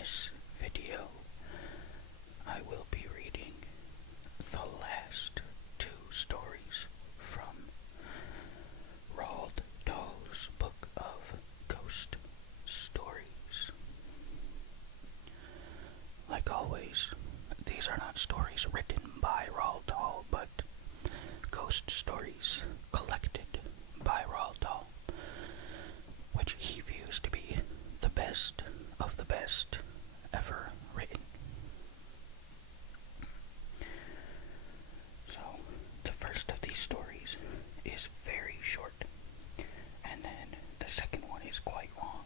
this video, I will be reading the last two stories from Roald Dahl's book of ghost stories. Like always, these are not stories written by Roald Dahl, but ghost stories collected by Roald Dahl, which he views to be the best of the best ever written. So, the first of these stories is very short, and then the second one is quite long.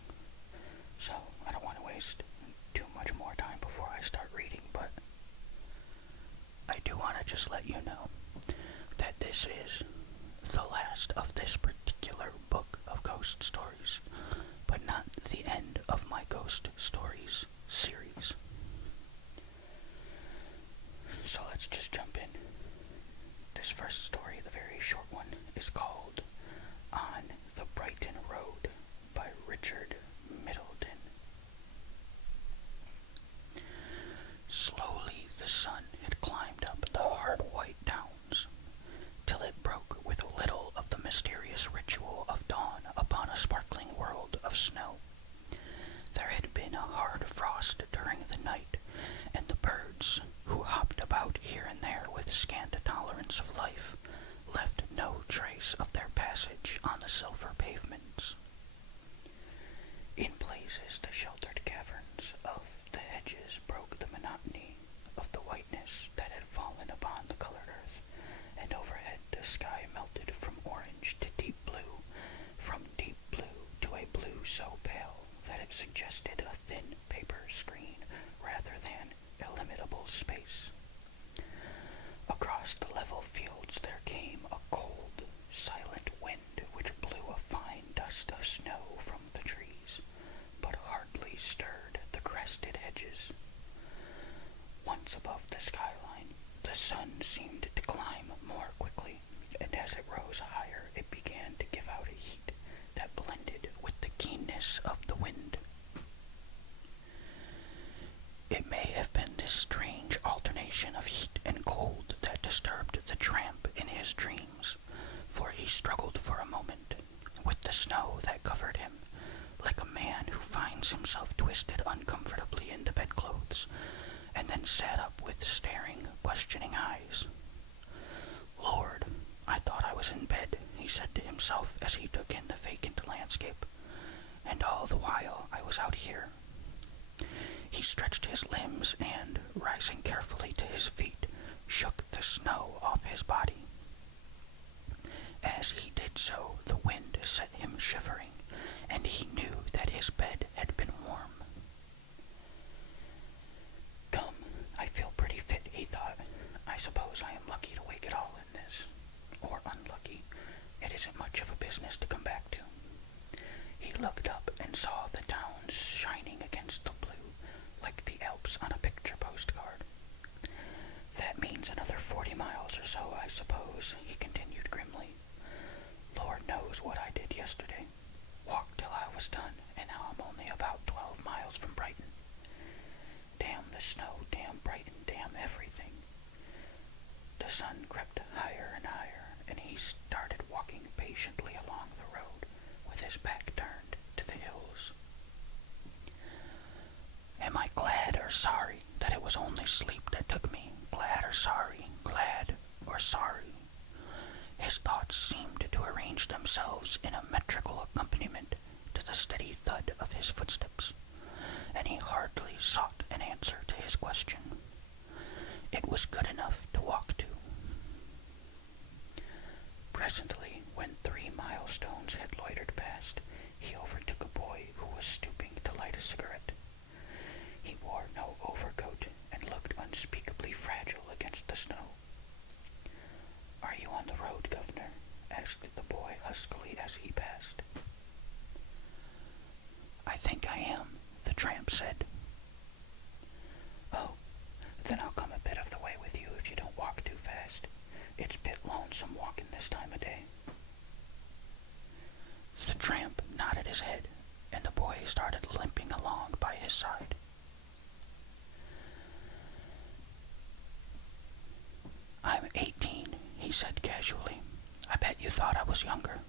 So, I don't want to waste too much more time before I start reading, but I do want to just let you know that this is the last of this particular book of ghost stories, but not the end of my ghost stories series. So let's just jump in. This first story, the very short one, is called On the Brighton Road by Richard Middleton. Slowly the sun had climbed up the hard white downs, till it broke with a little of the mysterious ritual of dawn upon a sparkling world of snow. There had been a hard frost during the night, and the birds, who hopped about here and there with scant tolerance of life, left no trace of their passage on the silver pavements. In places the sheltered caverns of the hedges broke the monotony of the whiteness that had fallen upon the colored earth, and overhead the sky melted from orange to deep blue, from deep blue to a blue so pale that it suggested a thin paper screen rather than illimitable space. Across the level fields there came a cold, silent wind which blew a fine dust of snow from the trees, but hardly stirred the crested hedges. Once above the skyline, the sun seemed to climb more quickly, and as it rose higher it began to give out a heat that blended with the keenness of the wind. It may have been this strange alternation of heat and cold that disturbed the tramp in his dreams, for he struggled for a moment with the snow that covered him, like a man who finds himself twisted uncomfortably in the bedclothes, and then sat up with staring, questioning eyes. "Lord, I thought I was in bed," he said to himself as he took in the vacant landscape, "and all the while I was out here." He stretched his limbs and, rising carefully to his feet, shook the snow off his body. As he did so, the wind set him shivering, and he knew that his bed had been warm. "Come, I feel pretty fit," he thought. "I suppose I am lucky to wake at all in this. Or unlucky. It isn't much of a business to come back to." He looked up and saw the downs shining against the blue, like the Alps on a picture postcard. "That means another 40 miles or so, I suppose," he continued grimly. "Lord knows what I did yesterday. Walked till I was done, and now I'm only about 12 miles from Brighton. Damn the snow, damn Brighton, damn everything." The sun crept higher and higher, and he started walking patiently along the road, with his back turned to the hills. Am I glad or sorry that it was only sleep that took me? Glad or sorry? Glad or sorry? His thoughts seemed to arrange themselves in a metrical accompaniment to the steady thud of his footsteps, and he hardly sought an answer to his question. It was good enough to walk to. Presently, when 3 milestones had loitered past, he overtook a boy who was stooping to light a cigarette. He wore no overcoat and looked unspeakably fragile against the snow. "Are you on the road, Governor?" asked the boy huskily as he passed. "I think I am," the tramp said. "Oh, then I'll come a bit of the way with you if you don't walk too fast. It's a bit lonesome walking this time of day." The tramp nodded his head, and the boy started limping along by his side. casually. "I bet you thought I was younger."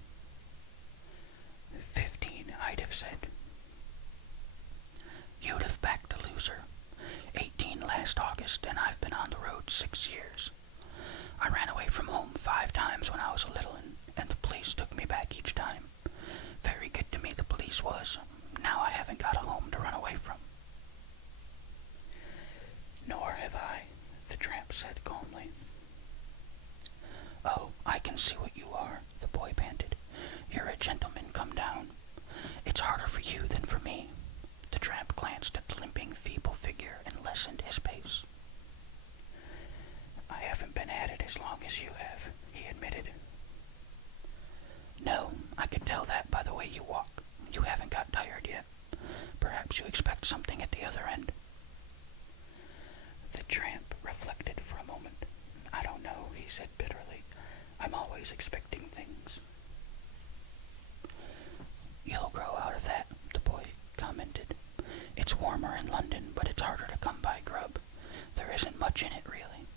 15, I'd have said. "You'd have backed a loser. 18 last August, and I've been on the road 6 years. I ran away from home 5 times when I was little, and the police took me back each time. Very good to me, the police was. Now I haven't got a home to run away from." "Nor have I," the tramp said calmly. "Oh, I can see what you are," the boy panted. "You're a gentleman come down. It's harder for you than for me." The tramp glanced at the limping, feeble figure and lessened his pace. "I haven't been at it as long as you have," he admitted. "No, I could tell that by the way you walk. You haven't got tired yet. Perhaps you expect something at the other end." The tramp reflected for a moment. "I don't know," he said bitterly. "I'm always expecting things." "You'll grow out of that," the boy commented. "It's warmer in London, but it's harder to come by grub. There isn't much in it, really."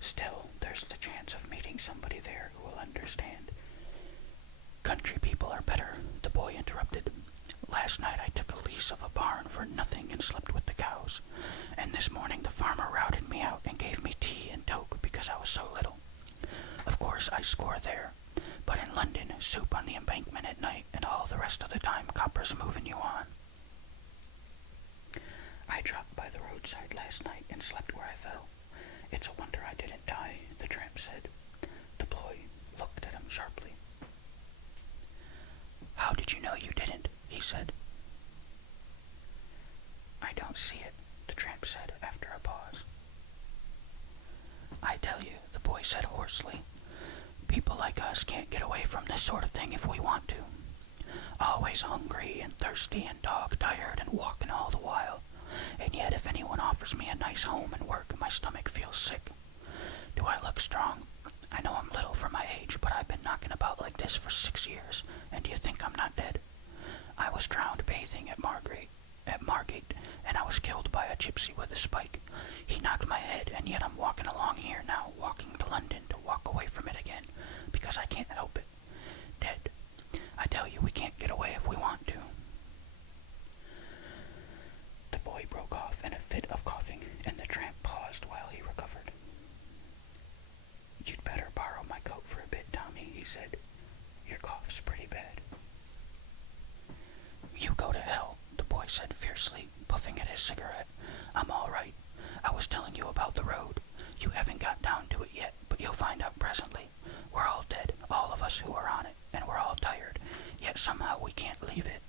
"Still, there's the chance of meeting somebody there who will understand." "Country people are better," the boy interrupted. "Last night I took a lease of a barn for nothing and slept with the cows, and this morning the farmer routed me out and gave me tea and toke because I was so little. Of course I score there, but in London, soup on the embankment at night, and all the rest of the time coppers moving you on." "I dropped by the roadside last night and slept where I fell. It's a wonder I didn't die," the tramp said. The boy looked at him sharply. "How did you know you didn't?" he said. "I don't see it," the tramp said after a pause. "I tell you," the boy said hoarsely, "people like us can't get away from this sort of thing if we want to. Always hungry and thirsty and dog-tired and walking all the while. And yet if anyone offers me a nice home and work, my stomach feels sick. Do I look strong? I know I'm little for my age, but I've been knocking about like this for 6 years, and do you think I'm not dead? I was drowned bathing at Margate, and I was killed by a gypsy with a spike. He knocked my head, and yet I'm walking along here now, walking to London to walk away from it again, because I can't help it. Dead. I tell you, we can't get away if we want to." The boy broke off in a fit of coughing, and the tramp paused while he recovered. "You'd better borrow my coat for a bit, Tommy," he said. "Your cough's pretty bad." "You go to hell," the boy said fiercely, puffing at his cigarette. "I'm all right. I was telling you about the road. You haven't got down to it yet, but you'll find out presently. We're all dead, all of us who are on it, and we're all tired, yet somehow we can't leave it.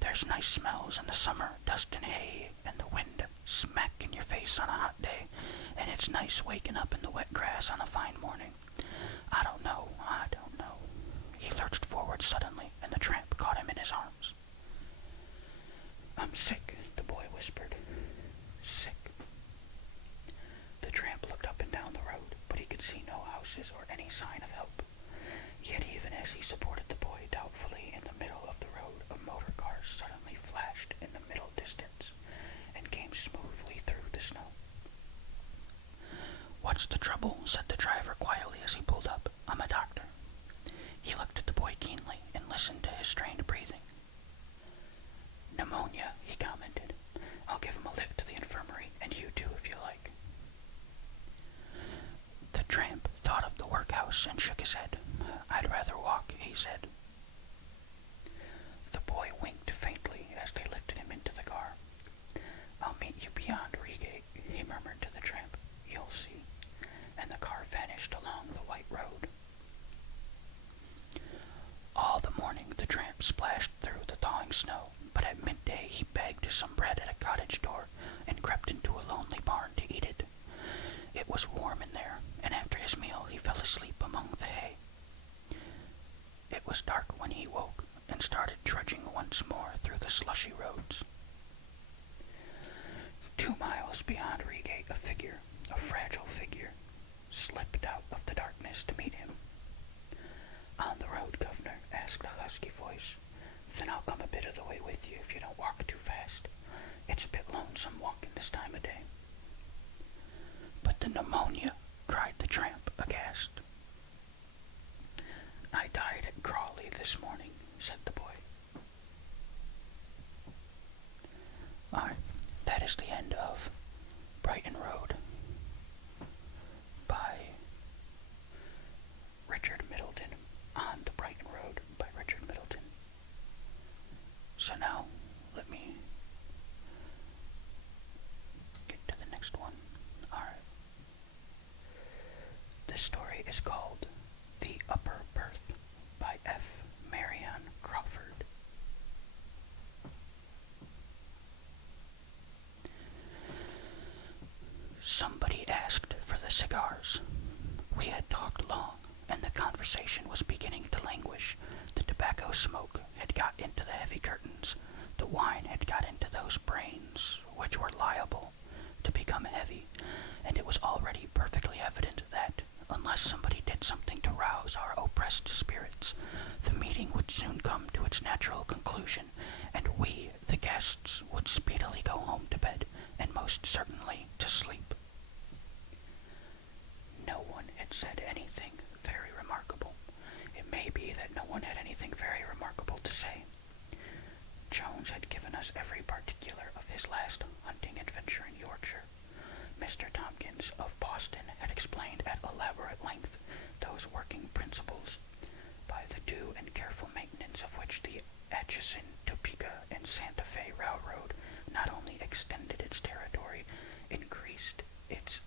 There's nice smells in the summer, dust and hay, and the wind smack in your face on a hot day, and it's nice waking up in the wet grass on a fine morning. I don't know. He lurched forward suddenly, and the tramp caught him in his arms. "I'm sick," the boy whispered. "Sick." The tramp looked up and down the road, but he could see no houses or any sign of help. Yet even as he supported the boy doubtfully in the middle of the road, a motor car suddenly flashed in the middle distance and came smoothly through the snow. "What's the trouble?" said the driver quietly as he pulled up. "I'm a doctor." He looked at the boy keenly and listened to his strained breathing. "Pneumonia," he commented. "I'll give him a lift to the infirmary, and you too if you like." The tramp thought of the workhouse and shook his head. "I'd rather walk," he said. The boy winked faintly as they lifted him into the car. "I'll meet you beyond Reigate," he murmured to the tramp. "You'll see." And the car vanished along the white road. All the morning the tramp splashed through the thawing snow, but at midday he begged some bread at a cottage door and crept into a lonely barn to eat it. It was warm in there, and after his meal he fell asleep among the hay. It was dark when he woke and started trudging once more through the slushy roads. 2 miles beyond Reigate a fragile figure, slipped out of the darkness to meet him. "On the road, Governor?" asked a husky voice. "Then I'll come a bit of the way with you if you don't walk too fast. It's a bit lonesome walking this time of day." "But the pneumonia," cried the tramp, aghast. this morning," said the boy. Alright, that is the end of Brighton Road by Richard Middleton. On the Brighton Road by Richard Middleton. So now, let me get to the next one. Alright. This story is called The Upper Berth by F. Marianne Crawford. Somebody asked for the cigars. We had talked long, and the conversation was beginning to languish. The tobacco smoke had got into the heavy curtains. The wine had got into those brains, which were liable to become heavy, and it was already perfectly evident that, unless somebody did something to rouse our oppressed spirits, the meeting would soon come to its natural conclusion, and we, the guests, would speedily go home to bed, and most certainly to sleep. No one had said anything very remarkable. It may be that no one had anything very remarkable to say. Jones had given us every particular of his last hunting adventure in Yorkshire. Mr. Tompkins of Boston had explained at elaborate length those working principles, by the due and careful maintenance of which the Atchison, Topeka, and Santa Fe Railroad not only extended its territory, increased its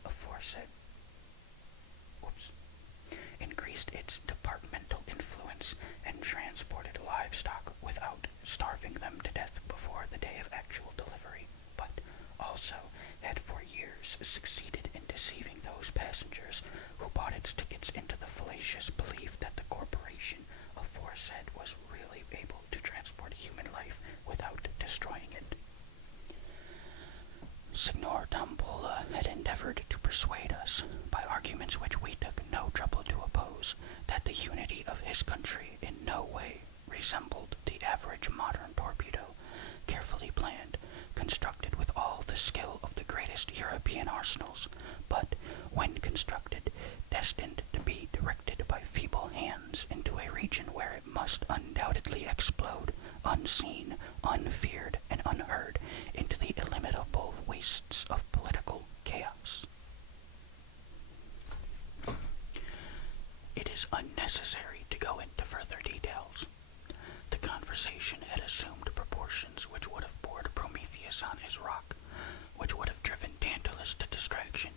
departmental influence, and transported livestock without starving them to death before the day of actual delivery, but also had for years succeeded in deceiving those passengers who bought its tickets into the fallacious belief that the corporation aforesaid was really able to transport human life without destroying it. Signor Tombola had endeavored to persuade us, by arguments which we took no trouble to oppose, that the unity of his country in no way resembled the average modern torpedo, carefully planned, constructed with all the skill of the greatest European arsenals, but, when constructed, destined to be directed by feeble hands into a region where it must undoubtedly explode, unseen, unfeared, and unheard, into the illimitable wastes of political chaos. It is unnecessary to go into further details. The conversation had assumed proportions which would have bored Prometheus on his rock, which would have driven Tantalus to distraction,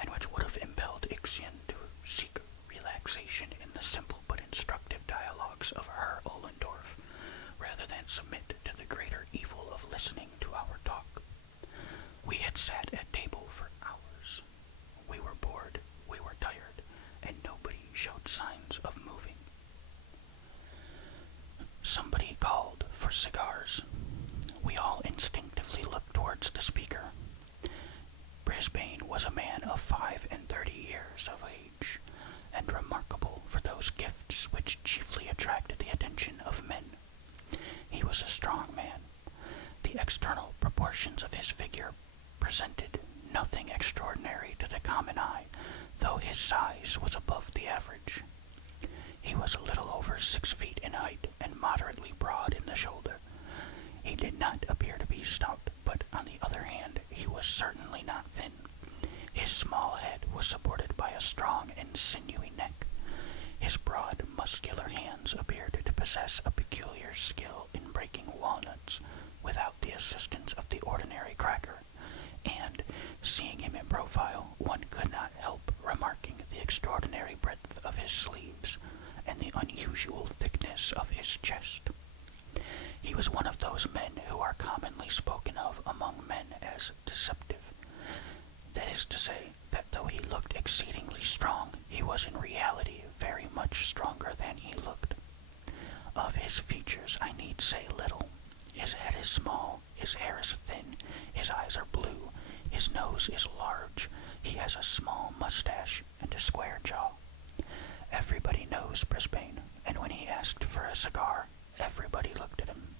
and which would have impelled Ixion to seek relaxation in the simple but instructive dialogues of Herr Ollendorf, rather than submit to the greater evil of listening to our talk. We had sat at table for hours. We were bored, we were tired, and nobody showed signs of moving. Somebody called for cigars. We all instinctively looked towards the speaker. Brisbane was a man of 35 years of age, and remarkable for those gifts which chiefly attracted the attention of men. He was a strong man. The external proportions of his figure presented nothing extraordinary to the common eye, though his size was above the average. He was a little over 6 feet in height and moderately broad in the shoulder. He did not appear to be stout, but on the other hand, he was certainly not thin. His small head was supported by a strong and sinewy neck. His broad, muscular hands appeared to possess a peculiar skill in breaking walnuts without the assistance of the ordinary cracker, and, seeing him in profile, one could not help remarking the extraordinary breadth of his sleeves and the unusual thickness of his chest. He was one of those men who are commonly spoken of among men as deceptive. That is to say, that though he looked exceedingly strong, he was in reality very much stronger than he looked. Of his features I need say little. His head is small, his hair is thin, his eyes are blue, his nose is large, he has a small mustache and a square jaw. Everybody knows Brisbane, and when he asked for a cigar, everybody looked at him.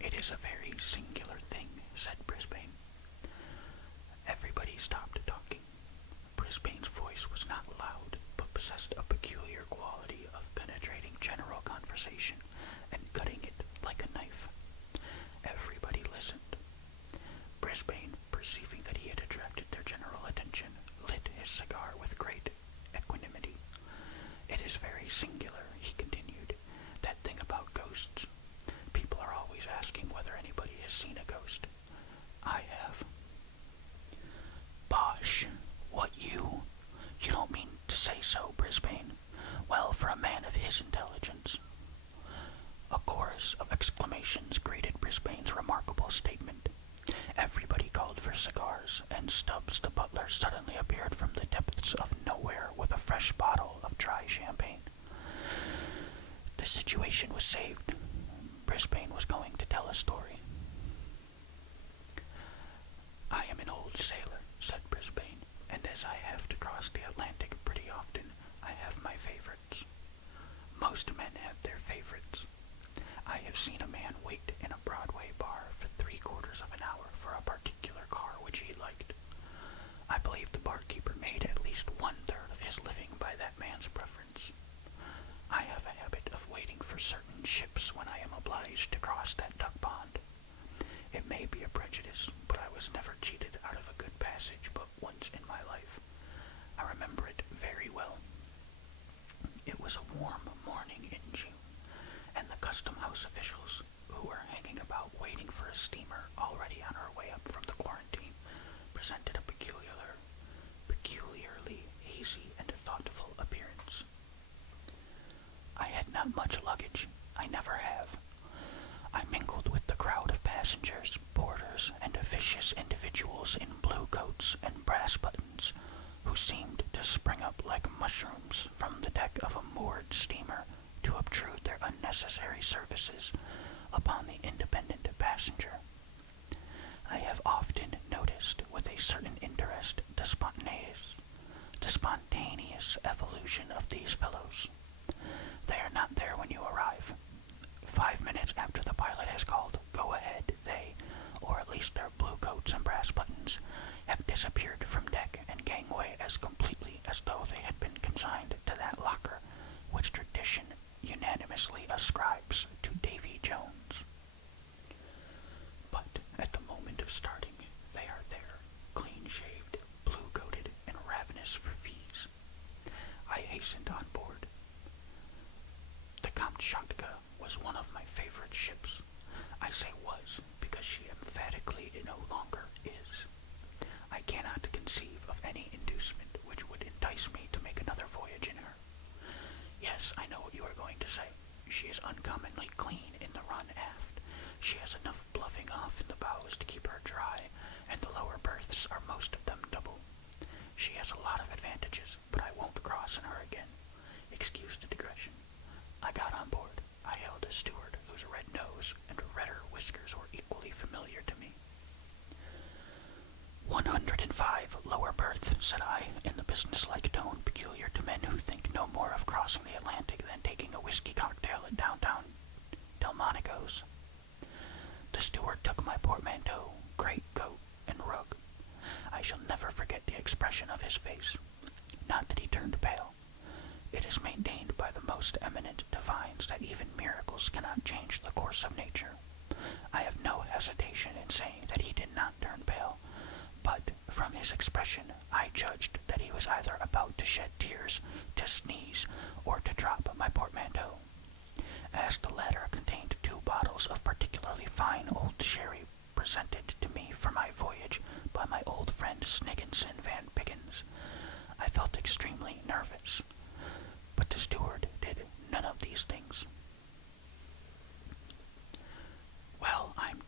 "It is a very singular thing," said Brisbane. Everybody stopped talking. Brisbane's voice was not loud, but possessed a peculiar quality of penetrating very singular, he continued. That thing about ghosts. People are always asking whether anybody has seen a ghost. I have. Bosh. What, you? You don't mean to say so, Brisbane. Well, for a man of his intelligence. A chorus of exclamations greeted Brisbane's remarkable statement. Everybody called for cigars, and Stubbs the butler suddenly appeared from the depths of nowhere with a fresh bottle of dry champagne. The situation was saved. Brisbane was going to tell a story. I am an old sailor, said Brisbane, and as I have to cross the Atlantic pretty often, I have my favorites. Most men have their favorites. I have seen a man wait in a Broadway bar for 3/4 of an hour for a particular car which he liked. I believe the barkeeper made at least 1/3 of his living by that man's preference. I have a habit of waiting for certain ships when I am obliged to cross that duck pond. It may be a prejudice, but I was never cheated out of a good passage but once in my life. I remember it very well. It was a warm morning in June, and the custom house officials, who were hanging about waiting for a steamer already on her way up from the quarantine, presented a peculiarly hazy and thoughtful appearance. I had not much luggage. I never have. I mingled with the crowd of passengers, porters, and officious individuals in blue coats and brass buttons, who seemed to spring up like mushrooms from the deck of a moored steamer to obtrude their unnecessary services upon the independent passenger. I have often noticed with a certain interest the spontaneous evolution of these fellows. They are not there when you arrive. 5 minutes after the pilot has called, "Go ahead," they, or at least their blue coats and brass buttons, have disappeared from deck and gangway as completely as though they had been consigned to that locker which tradition unanimously ascribes to Davy Jones. But at the moment of starting, they are there, clean-shaved, blue-coated, and ravenous for fees. I hastened on board. The Kamtschatka was one of my favorite ships. I say was, because she emphatically no longer is. I cannot conceive of any inducement which would entice me to make another voyage in her. Yes, I know what you are going to say. She is uncommonly clean in the run aft. She has enough bluffing off in the bows to keep her dry, and the lower berths are most of them double. She has a lot of advantages, but I won't cross in her again. Excuse the digression. I got on board. I hailed a steward whose red nose and redder whiskers were equally familiar to me. 105 lower berth, said I, in the businesslike tone peculiar to men who think no more of crossing the Atlantic than taking a whiskey cocktail at downtown Delmonico's. The steward took my portmanteau, greatcoat, and rug. I shall never forget the expression of his face. Not that he turned pale. It is maintained by the most eminent divines that even miracles cannot change the course of nature. I have no hesitation in saying that he did not turn pale, but from his expression I judged that he was either about to shed tears, to sneeze, or to drop my portmanteau. As the latter contained 2 bottles of particularly fine old sherry presented to me for my voyage by my old friend Snigginson Van Pickens, I felt extremely nervous. But the steward did none of these things. "Well, I'm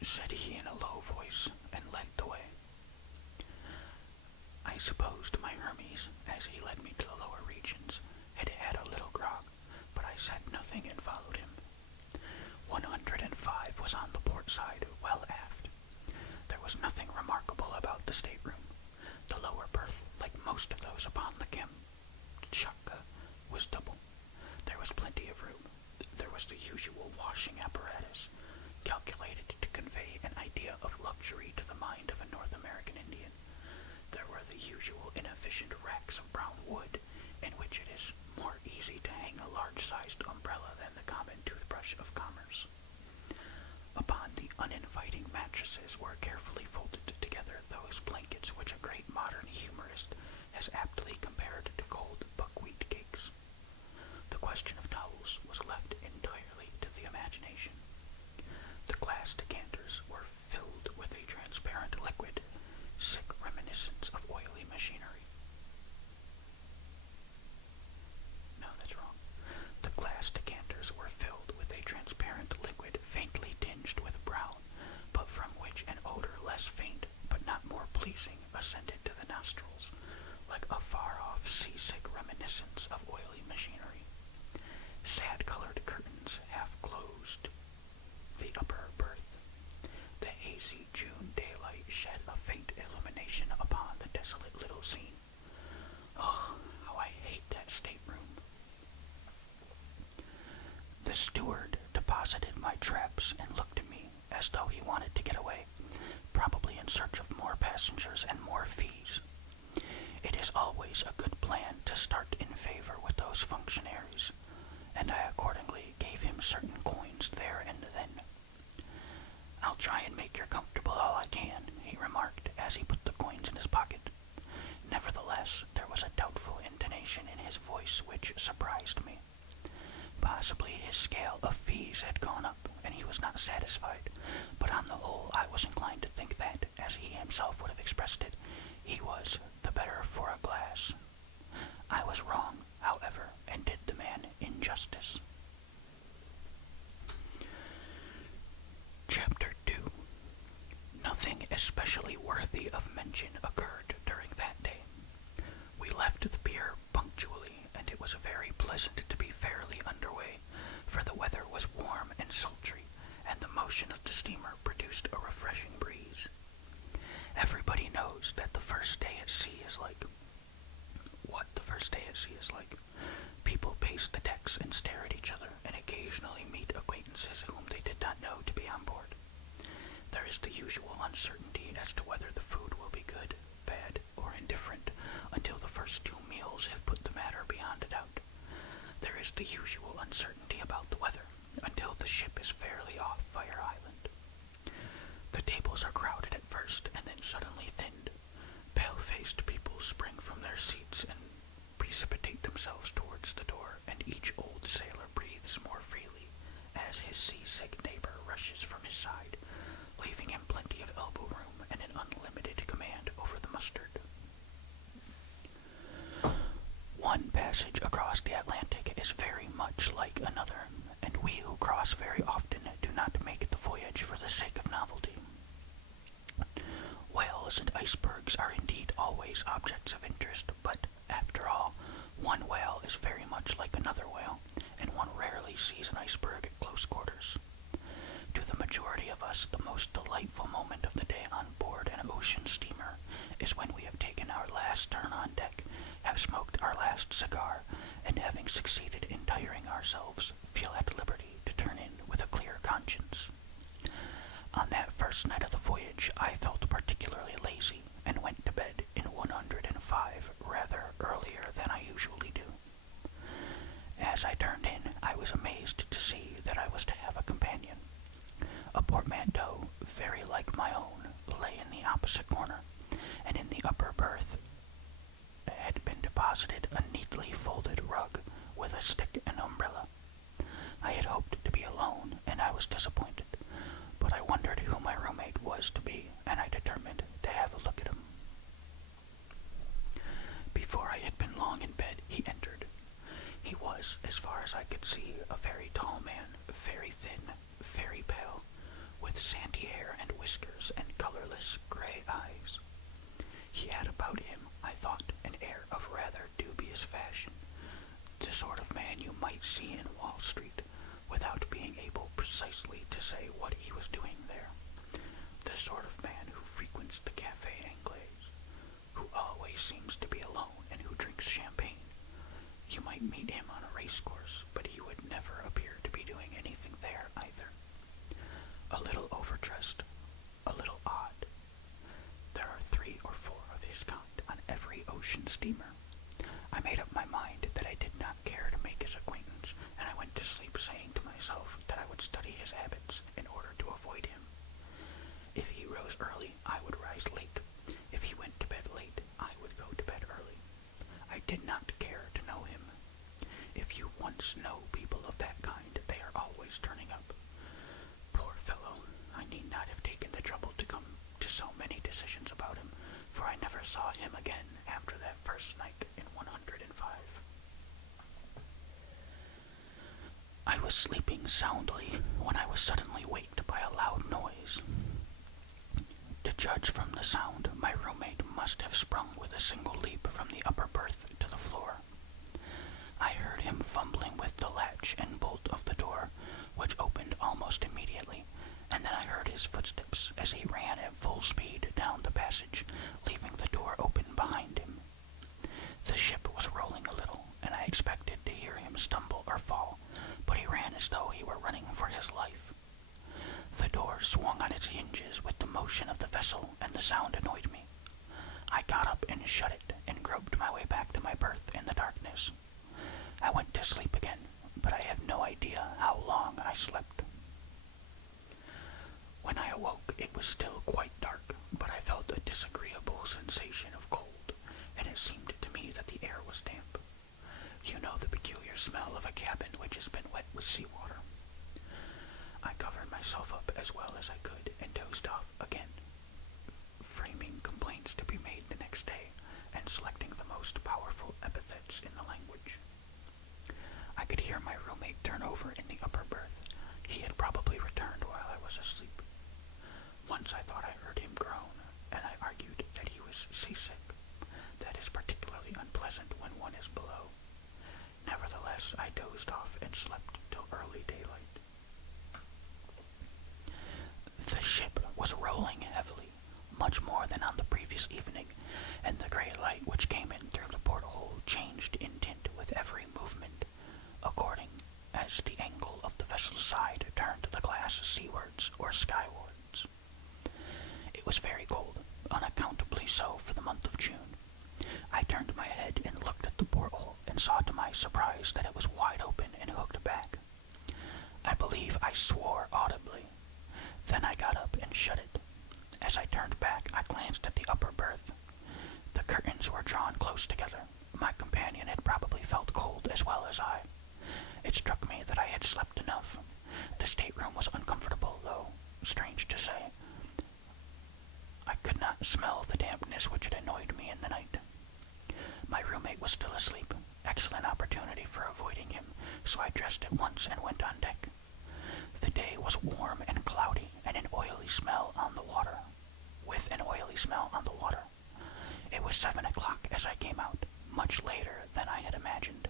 said he in a low voice, and led the way. I supposed my Hermes, as he led me to the lower regions, had had a little grog, but I said nothing and followed him. 105 was on the port side, well aft. There was nothing remarkable about the stateroom. The lower berth, like most of those upon the Kamtschatka, was double. There was plenty of room. There was the usual washing apparatus, calculated to convey an idea of luxury to the mind of a North American Indian. There were the usual inefficient racks of brown wood, in which it is more easy to hang a large-sized umbrella than the common toothbrush of commerce. Upon the uninviting mattresses were carefully folded together those blankets which a great modern humorist has aptly compared to cold buckwheat cakes. passengers and more fees. It is always a good plan to start in favor with those functionaries, and I accordingly gave him certain coins there and then. "I'll try and make you comfortable all I can," he remarked as he put the coins in his pocket. Nevertheless, there was a doubtful intonation in his voice which surprised me. Possibly his scale of fees had gone up, and he was not satisfied, but on the whole I was inclined to think that, as he himself would have expressed it, he was the better for a glass. I was wrong, however, and did the man injustice. Chapter 2. Nothing especially worthy of mention occurred during that day. We left the pier punctually, and it was very pleasant to be fairly underway, for the weather was warm and sultry, and the motion of the steamer produced a refreshing breeze. Everybody knows that the first day at sea is like. What the first day at sea is like. People pace the decks and stare at each other, and occasionally meet acquaintances whom they did not know to be on board. There is the usual uncertainty as to whether the food will be good, bad, or indifferent, until the first 2 meals have put the matter beyond a doubt. There is the usual uncertainty about the weather, until the ship is fairly off Fire Island. The tables are crowded at first, and then suddenly thinned. Pale-faced people spring from their seats and precipitate themselves towards the door, and each old sailor breathes more freely, as his seasick neighbor rushes from his side, leaving him plenty of elbow room and an unlimited command over the mustard. One passage across the Atlantic is very much like another, and we who cross very often do not make the voyage for the sake of novelty. Whales and icebergs are indeed always objects of interest, but, after all, one whale is very much like another whale, and one rarely sees an iceberg at close quarters. To the majority of us, the most delightful moment of the day on board an ocean steamer is when we have taken our last turn on deck, have smoked our last cigar, and having succeeded in tiring ourselves, feel at liberty to turn in with a clear conscience. On that first night of the voyage, I felt particularly lazy, and went to bed in 105 rather earlier than I usually do. As I turned in, I was amazed to see that I was to have a companion. A portmanteau, very like my own, lay in the opposite corner, and in the upper berth had been deposited a neatly folded rug with a stick and umbrella. I had hoped to be alone, and I was disappointed, but I wondered who my roommate was to be, and I determined to have a look at him. Before I had been long in bed, he entered. He was, as far as I could see, a very tall man, very thin, very pale, with sandy hair and whiskers and colorless gray eyes. He had about him, I thought, an air of rather dubious fashion, the sort of man you might see in Wall Street, without being able precisely to say what he was doing there. The sort of man who frequents the Café Anglais, who always seems to be alone and who drinks champagne. You might meet him on a racecourse, but he would never appear to be doing anything there either. A little overdressed, a little odd. There are 3 or 4 of his kind on every ocean steamer. I made up my mind that I did not care to make his acquaintance, and I went to sleep saying to myself that I would study his habits in order to avoid him. If he rose early, I would rise late. If he went to bed late, I would go to bed early. I did not care to know him. If you once know people of that kind, they are always turning up. Poor fellow, I need not have taken the trouble to come to so many decisions about him, for I never saw him again after that first night in 105. I was sleeping soundly when I was suddenly waked by a loud noise. To judge from the sound, my roommate must have sprung with a single leap from the upper berth to the floor. I heard him fumbling with the latch and bolt of the door, which opened almost immediately, and then I heard his footsteps as he ran at full speed down the passage, leaving the door open behind him. The ship was rolling a little, and I expected to hear him stumble or fall, but he ran as though he were running for his life. The door swung on its hinges with the motion of the vessel, and the sound annoyed me. I got up and shut it and groped my way back to my berth in the darkness. I went to sleep again, but I have no idea how long I slept. When I awoke, it was still quite dark, but I felt a disagreeable sensation of cold, and it seemed to me that the air was damp. You know the peculiar smell of a cabin which has been wet with seawater. I covered myself up as well as I could and dozed off again, framing complaints to be made the next day and selecting the most powerful epithets in the language. I could hear my roommate turn over in the upper berth. He had probably returned while I was asleep. Once I thought I heard him groan, and I argued that he was seasick. That is particularly unpleasant when one is below. Nevertheless, I dozed off and slept till early daylight. The ship was rolling heavily, much more than on the previous evening, and the gray light which came in through the porthole changed in tint with every movement, according as the angle of the vessel's side turned the glass seawards or skywards. It was very cold, unaccountably so for the month of June. I turned my head and looked at the porthole and saw to my surprise that it was wide open and hooked back. I believe I swore audibly. Then I got up and shut it. As I turned back, I glanced at the upper berth. The curtains were drawn close together. My companion had probably felt cold as well as I. It struck me that I had slept enough. The stateroom was uncomfortable, though, strange to say. I could not smell the dampness which had annoyed me in the night. My roommate was still asleep. Excellent opportunity for avoiding him, so I dressed at once and went on deck. The day was warm and cloudy, and an oily smell on the water. It was 7 o'clock as I came out, much later than I had imagined.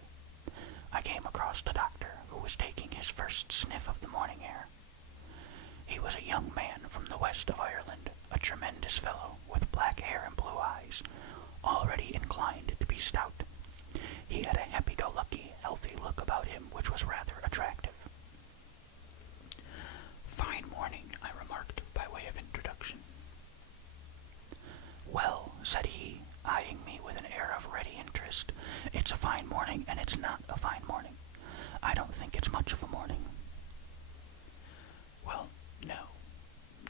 I came across the doctor, who was taking his first sniff of the morning air. He was a young man from the west of Ireland, a tremendous fellow with black hair and blue eyes, already inclined to be stout. He had a happy-go-lucky, healthy look about him which was rather attractive. "Fine morning," I remarked by way of introduction. "Well," said he, eyeing me with an air of ready interest, "it's a fine morning and it's not a fine morning. I don't think it's much of a morning." "Well, no,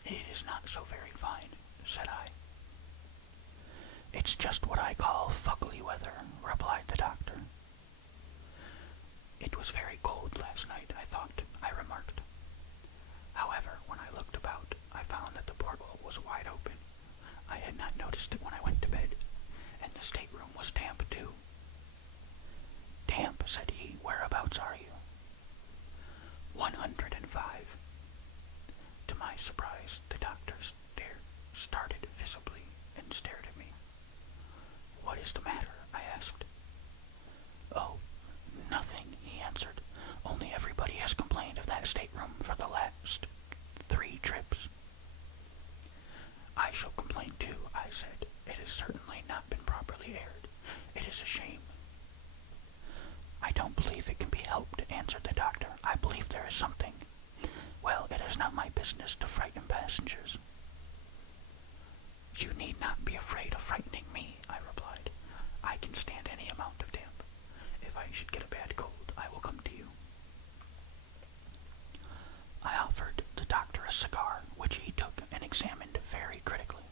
it is not so very fine," said I. "It's just what I call fugly weather," replied the doctor. "It was very cold last night, I thought," I remarked. However, when I looked about, I found that the porthole was wide open. I had not noticed it when I went to bed, and the stateroom was damp too. "Damp," said he. "Whereabouts are you?" 105. To my surprise, the doctor started visibly and stared at me. "What is the matter?" I asked. "Oh, nothing," he answered. "Only everybody has complained of that stateroom for the last 3 trips." "I shall complain too," I said. "It has certainly not been properly aired. It is a shame." "I don't believe it can be helped," answered the doctor. "I believe there is something. Well, it is not my business to frighten passengers." "You need not be afraid of frightening me," I replied. "I can stand any amount of damp. If I should get a bad cold, I will come to you." I offered the doctor a cigar, which he took and examined very critically.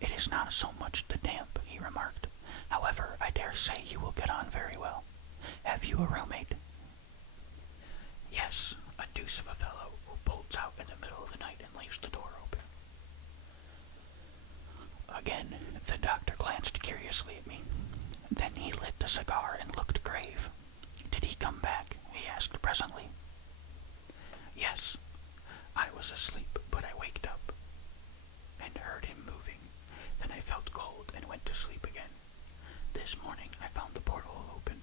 "It is not so much the damp," he remarked. "However, I dare say you will get on very well. Have you a roommate?" "Yes, a deuce of a fellow who bolts out in the middle of the night and leaves the door open." Again, the doctor glanced curiously at me. Then he lit the cigar and looked grave. "Did he come back?" he asked presently. "Yes. I was asleep, but I waked up and heard him moving. Then I felt cold and went to sleep again. This morning I found the porthole open."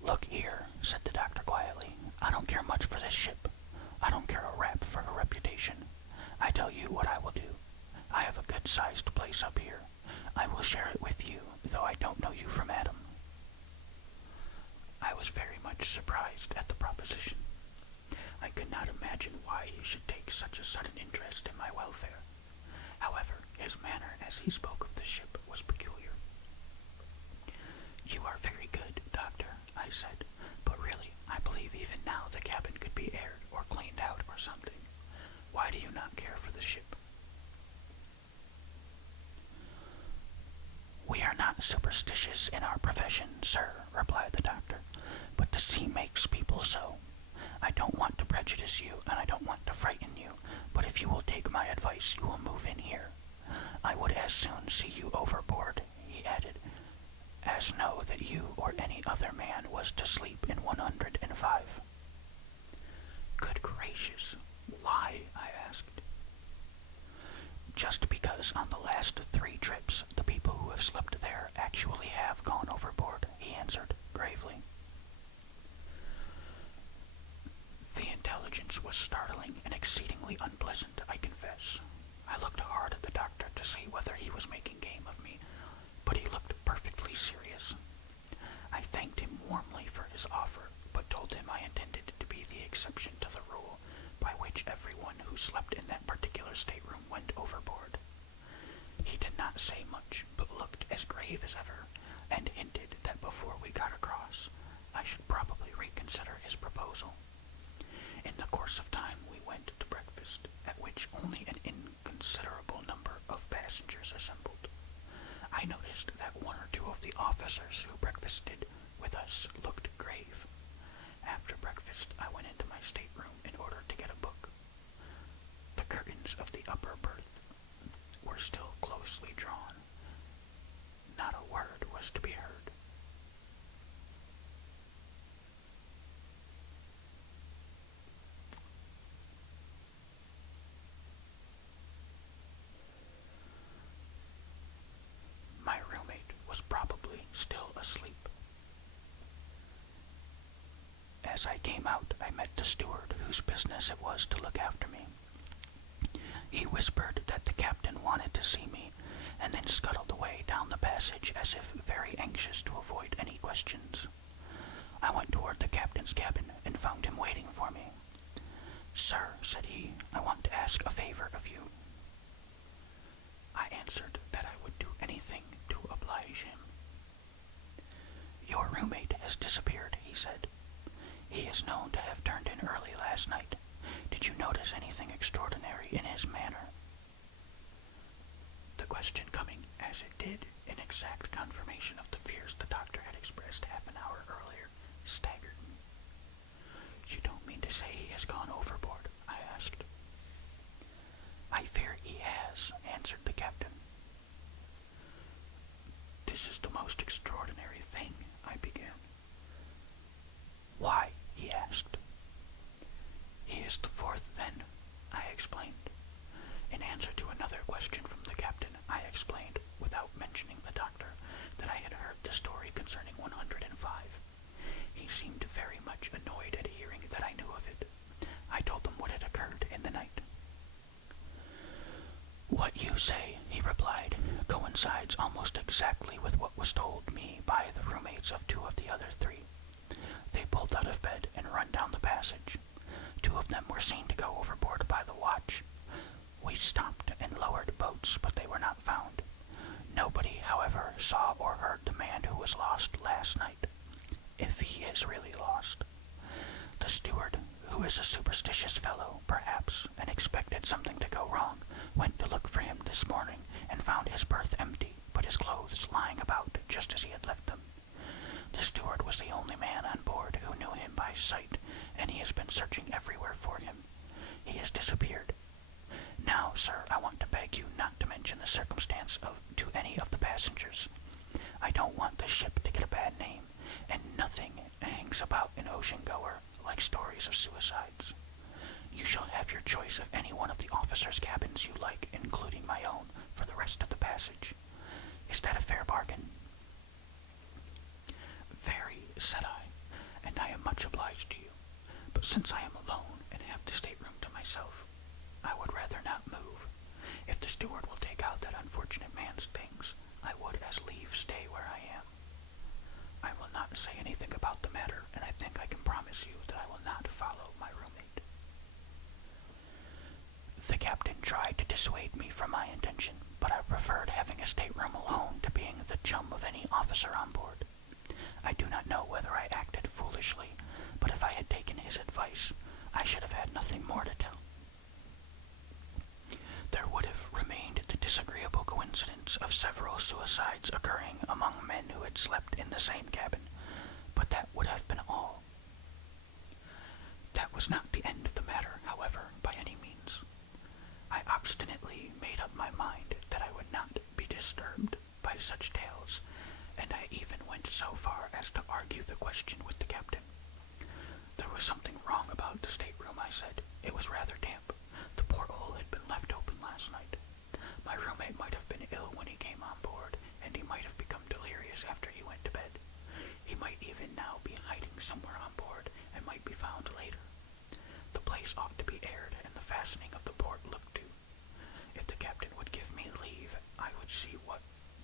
"Look here," said the doctor quietly. "I don't care much for this ship. I don't care a rap for her reputation. I tell you what I will do. I have a good-sized place up here. I will share it with you, though I don't know you from Adam." I was very much surprised at the proposition. I could not imagine why he should take such a sudden interest in my welfare. However, his manner I said, but really, I believe even now the cabin could be aired or cleaned out or something. Why do you not care for the ship? We are not superstitious in our profession, sir, replied the doctor, but the sea makes people so. I don't want to prejudice you, and I don't want to frighten you, but if you will take my advice, you will move in here. I would as soon see you overboard, he added, as know that you or any other man was to sleep in 105. Good gracious, why? I asked. Just because on the last 3 trips, the people who have slept there actually have gone overboard, he answered gravely. The intelligence was startling and exceedingly unpleasant, I confess. I looked hard at the doctor to see whether he was making game of me, but he looked perfectly serious. I thanked him warmly for his offer, but told him I intended to be the exception to the rule, by which everyone who slept in that particular stateroom went overboard. He did not say much, but looked as grave as ever, and hinted that before we got across, I should probably reconsider his proposal. In the course of time we went to breakfast, at which only an inconsiderable number of passengers assembled. I noticed that 1 or 2 of the officers who breakfasted with us looked grave. After breakfast I went into my stateroom in order to get a book. The curtains of the upper berth were still closely drawn. Not a word was to be heard. My roommate was probably still asleep. As I came out, I met the steward whose business it was to look after me. He whispered that the captain wanted to see me, and then scuttled away down the passage as if very anxious to avoid any questions. I went toward the captain's cabin and found him waiting for me. "Sir," said he, "I want to ask a favor of you." I answered that I would do anything to oblige him. "Your roommate has disappeared," he said. "He is known to have turned in early last night. Did you notice anything extraordinary in his manner?" The question coming, as it did, in exact confirmation of the fears the doctor had expressed half an hour earlier, staggered me. "You don't mean to say he has gone overboard?" I asked. "I fear he has," answered the captain. "This is the most extraordinary thing," I began. "Why?" he asked. "He is the 4th, then," I explained. In answer to another question from the captain, I explained, without mentioning the doctor, that I had heard the story concerning 105. He seemed very much annoyed at hearing that I knew of it. I told him what had occurred in the night. "What you say," he replied, "coincides almost exactly with what was told me by the roommates of 2 of the other 3. They pulled out of bed and run down the passage. 2 of them were seen to go overboard by the watch. We stopped and lowered boats, but they were not found. Nobody, however, saw or heard the man who was lost last night, if he is really lost. The steward, who is a superstitious fellow, perhaps, and expected something to go wrong, went to look for him this morning and found his berth empty, but his clothes lying about just as he had left them. The steward was the only man on board who knew him by sight, and he has been searching everywhere for him. He has disappeared. Now, sir, I want to beg you not to mention the circumstance to any of the passengers. I don't want the ship to get a bad name, and nothing hangs about an ocean-goer like stories of suicides. You shall have your choice of any one of the officers' cabins you like, including my own, for the rest of the passage. Is that a fair bargain?" "Very," said I, "and I am much obliged to you. But since I am alone and have the stateroom to myself, I would rather not move. If the steward will take out that unfortunate man's things, I would as lief stay where I am. I will not say anything about the matter, and I think I can promise you that I will not follow my roommate." The captain tried to dissuade me from my intention, but I preferred having a stateroom alone to being the chum of any officer on board. I do not know whether I acted foolishly, but if I had taken his advice, I should have had nothing more to tell. There would have remained the disagreeable coincidence of several suicides occurring among men who had slept in the same cabin, but that would have been all. That was not the end of the matter, however, by any means. I obstinately made up my mind that I would not be disturbed by such tales, and I even went so far as to argue the question with the captain. There was something wrong about the stateroom, I said. It was rather damp. The porthole had been left open last night. My roommate might have been ill when he came on board, and he might have become delirious after he went to bed. He might even now be hiding somewhere on board, and might be found later. The place ought to be aired, and the fastening of the port looked to. If the captain would give me leave, I would see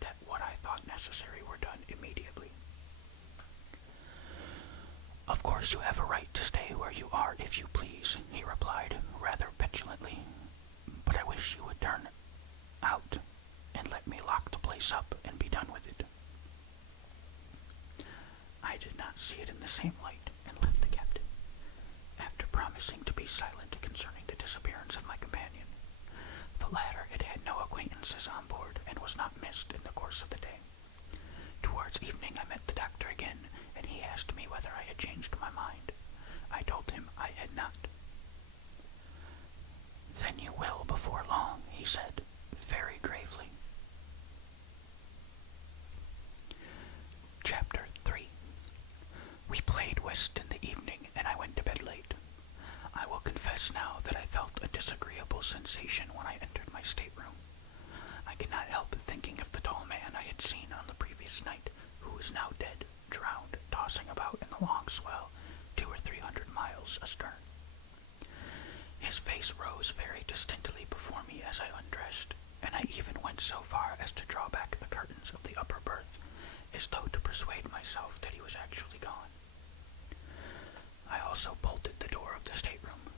that what I thought necessary were done immediately. Of course you have a right to stay where you are if you please, he replied, rather petulantly, but I wish you would turn out and let me lock the place up and be done with it. I did not see it in the same light and left the captain, after promising to be silent concerning the disappearance of my companion. The latter had had no acquaintances on board and was not missed in the course of the day. Towards evening I met the doctor again, and he asked me whether I had changed my mind. I told him I had not. Then you will before long, he said, very gravely. Chapter 3. We played whist in the evening, and I went to bed late. I will confess now that I felt a disagreeable sensation when I entered my stateroom. I could not help thinking of the tall man I had seen on the previous night, who was now dead, drowned, tossing about in the long swell, 200 or 300 miles astern. His face rose very distinctly before me as I undressed, and I even went so far as to draw back the curtains of the upper berth, as though to persuade myself that he was actually gone. I also bolted the door of the stateroom.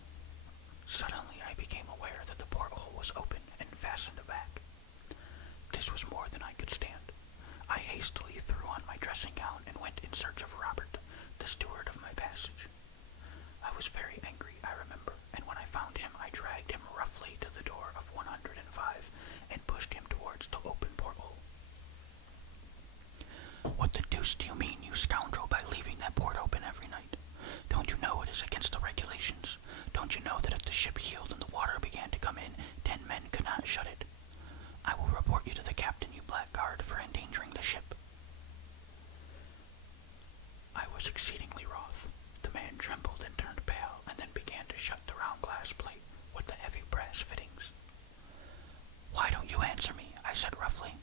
Suddenly I became aware that the porthole was open and fastened back. This was more than I could stand. I hastily threw on my dressing gown and went in search of Robert, the steward of my passage. I was very angry, I remember, and when I found him I dragged him roughly to the door of 105 and pushed him towards the open porthole. What the deuce do you mean, you scoundrel, by leaving that port open every night? Don't you know it is against the regulations? Don't you know that if the ship heeled and the water began to come in, 10 men could not shut it? I will report you to the captain, you blackguard, for endangering the ship. I was exceedingly wroth. The man trembled and turned pale, and then began to shut the round glass plate with the heavy brass fittings. Why don't you answer me? I said roughly.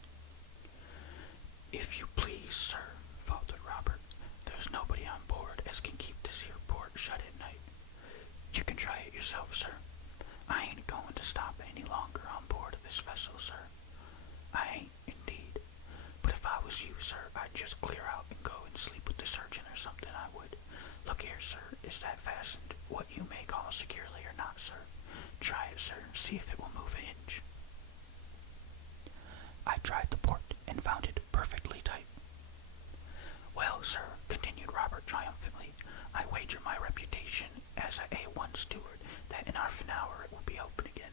If you please, sir, faltered Robert, there's nobody on board as can keep this here port shut at night. You can try it yourself, sir. I ain't going to stop any longer on board of this vessel, sir. I ain't, indeed. But if I was you, sir, I'd just clear out and go and sleep with the surgeon or something, I would. Look here, sir, is that fastened, what you may call securely or not, sir? Try it, sir, see if it will move an inch. I tried the port and found it perfectly tight. Well, sir, continued Robert triumphantly, I wager my reputation as a A1 steward that in half an hour it will be open again.